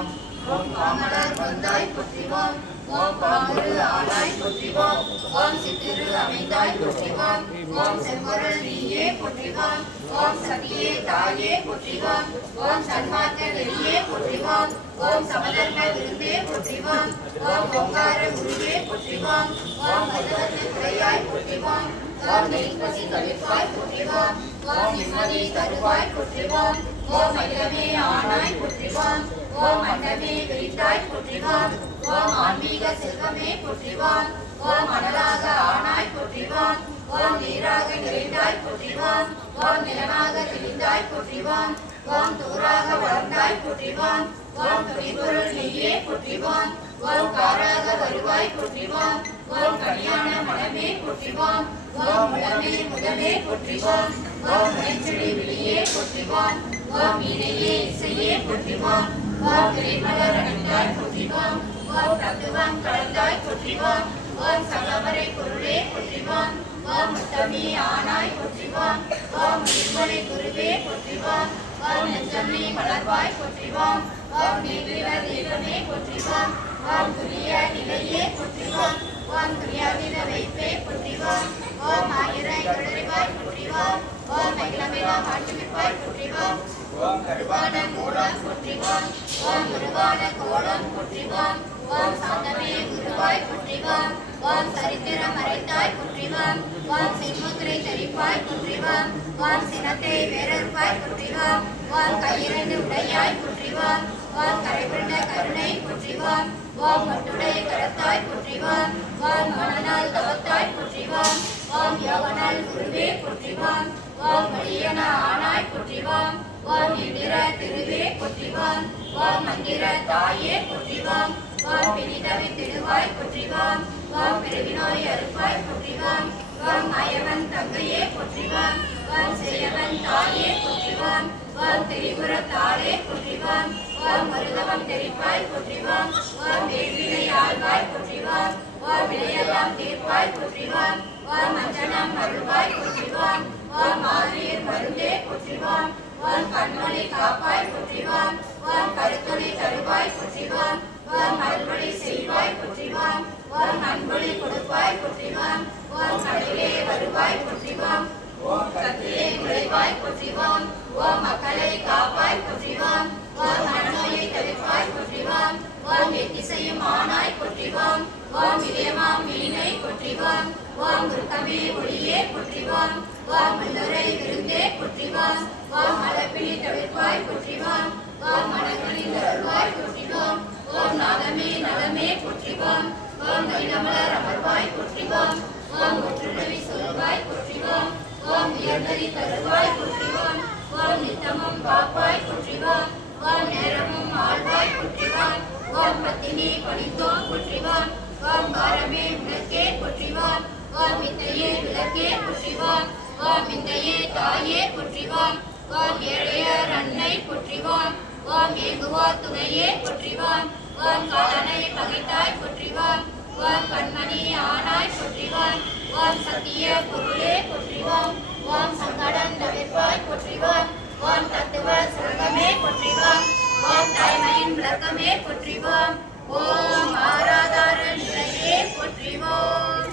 போற்றிவோம். ஓம் காமலர் வந்தாய் போற்றிவோம். ஓம் பாங்குரு ஆனாய் போற்றிவோம். ஓம் சித்திரு அமைந்தாய் போற்றிவோம். ஓம் செம்பொருள் நீயே போற்றிவோம். ஓம் சதியே தாயே போற்றிவோம். ஓம் சன்மார்க்க நெறியே போற்றிவோம். ஓம் சமதர்ம விருந்தே போற்றிவோம். ஓம் ஓங்கார குருவே போற்றிவோம். ஓம் பகவத் துறையாய் போற்றிவோம். ஓம் நெய்ப்பசி கழிப்பாய் போற்றிவோம். ஓம் நிம்மதி தருவாய் போற்றிவோம். ஓம் அகிலமே ஆனாய் போற்றிவோம். ஓம் அண்டமே விரித்தாய் போற்றிவோம். ஓம் ஆன்மீக செல்வமே போற்றிவோம். ஓம் அனலாக ஆனாய் போற்றிவோம். ஓம் நீராக நிறைந்தாய் போற்றிவோம். ஓம் நிலனாக தெளிந்தாய் போற்றிவோம். ஓம் தூராக வளர்ந்தாய் போற்றிவோம். ஓம் துணிபொருள் நீயே போற்றிவோம். ஓம் காராக வருவாய் போற்றிவோம். ஓம் கல்யாண மனமே போற்றிவோம். ஓம் முழமே முதலே போற்றிவோம். ஓம் முனைச்செடி வெளியே போற்றிவோம். ஓம் இணையே இசையே போற்றிவோம். ஓம் திரைமலர் அணிந்தாய் போற்றிவோம். ஓம் தத்துவம் கலந்தாய் போற்றிவோம். ஓம் சகவரை பொருளே போற்றிவோம். ஓம் முத்தமி ஆனாய் போற்றிவோம். ஓம் நிர்மலை குருவே போற்றிவோம். ஓம் நெஞ்சமே மலர்வாய் போற்றிவோம். ஓம் நீவிர தெய்வமே போற்றிவோம். ஓம் துரிய நிலையே போற்றிவோம். ஓம் துரியாதீன வைப்பே போற்றிவோம். ஓம் ஆயிரம் கடறிவாய் போற்றிவோம். ஓம் அகிலமெல்லாம் ஆட்சிமிப்பாய் போற்றிவோம். ஓம் கருவான மூலம் போற்றிவோம். ஓம் குருவான கோலம் போற்றிவோம். ஓம் சாந்தமே குருவாய் போற்றிவோம். ஓம் சரித்திரம் மறைத்தாய் போற்றிவோம். ஓம் சின்முத்திரை தரிப்பாய் போற்றிவோம். ஓம் சினத்தை வேறற்பாய் போற்றிவோம். ஓம் கையிரண்டு உடையாய் போற்றிவோம். ஓம் கரைபுண்ட கருணை போற்றிவோம். ஓம் மொட்டுடைய கரத்தாய் போற்றிவோம். ஓம் மனநாள் தவத்தாய் போற்றிவோம். ஓம் யோகநாள் குருவே போற்றிவோம். ஓம் மணியன ஆனாய் போற்றிவோம். ஓம் இந்திர திருவே போற்றிவோம். ஓம் மந்திர தாயே போற்றிவோம். ஓம் பிணிதவி திருவாய் போற்றிவோம். ஓம் பிறவினோய் அருப்பாய் போற்றிவோம். ஓம் மயவன் தங்கையே போற்றிவோம். ஓம் செய்யவன் தாயே போற்றிவோம். ஓம் திரிபுர தாளே போற்றிவோம். ஓம் மருதவம் தெரிப்பாய் போற்றிவோம். ஓம் வேள்வினை ஆழ்வாய் போற்றிவோம். ஓம் விளையெல்லாம் தீர்ப்பாய் போற்றிவோம். ஓம் அஞ்சனம் அருள்வாய் போற்றிவோம். ஓம் ஆதிர் மருந்தே போற்றிவோம். ஓம் கண்மொழி காப்பாய் போற்றிவோம். ஓம் கருத்துணை தருவாய் போற்றிவோம். ஓம் அருள்மொழி செய்வாய் போற்றிவோம். ஓம் அன்பொழி கொடுப்பாய் போற்றிவோம். ஓம் கடலே வருவாய் போற்றிவோம். ஓம் கத்திலே நுழைவாய் போற்றிவோம். ஓம் மக்களை காப்பாய் போற்றிவோம். ஓம் மனநோயை தவிர்ப்பாய் போற்றிவோம். ஓம் எத்திசையும் ஆனாய் போற்றிவோம். ஓம் இதயமாம் மீனை போற்றிவோம். ஓம் முருகமே ஒளியே போற்றிவோம். ஓம் முன்னுரை விருந்தே போற்றிவோம். ஓம் மலப்பிணி தவிர்ப்பாய் போற்றிவோம். ஓம் மனங்களில் அருள்வாய் போற்றிவோம். ஓம் நாதமே நலமே போற்றிவோம். ஓம் கைலமலர் அமர்வாய் போற்றிவோம். ஓம் ஒற்றுணவி சொல்வாய் போற்றிவோம். ஓம் உயர்ந்தறி தருவாய் போற்றிவோம். ஓம் நித்தமும் காப்பாய் போற்றிவோம். ஓம் நேரமும் ஆழ்வாய் போற்றிவோம். ஓம் பத்தினி பணித்தோம் போற்றிவோம். ஓம் காரமே விளக்கே போற்றிவோம். ஓம் வித்தையே விளக்கே போற்றிவோம். ஓம் விந்தையே தாயே போற்றிவோம். ஓம் ஏழையர் அன்னை போற்றிவோம். ஓம் ஏகுவோர் துணையே போற்றிவோம். ஓம் காலனை பகைத்தாய் போற்றிவோம். ஓம் கண்மணி ஆனாய் போற்றிவோம். ஓம் சத்திய பொருளே போற்றிவோம். ஓம் சங்கடம் தவிர்ப்பாய் போற்றிவோம். ஓம் தத்துவ சுரங்கமே போற்றிவோம். ஓம் தாய்மையின் விளக்கமே போற்றிவோம். ஓம் ஆராதார நிலையே போற்றிவோம்.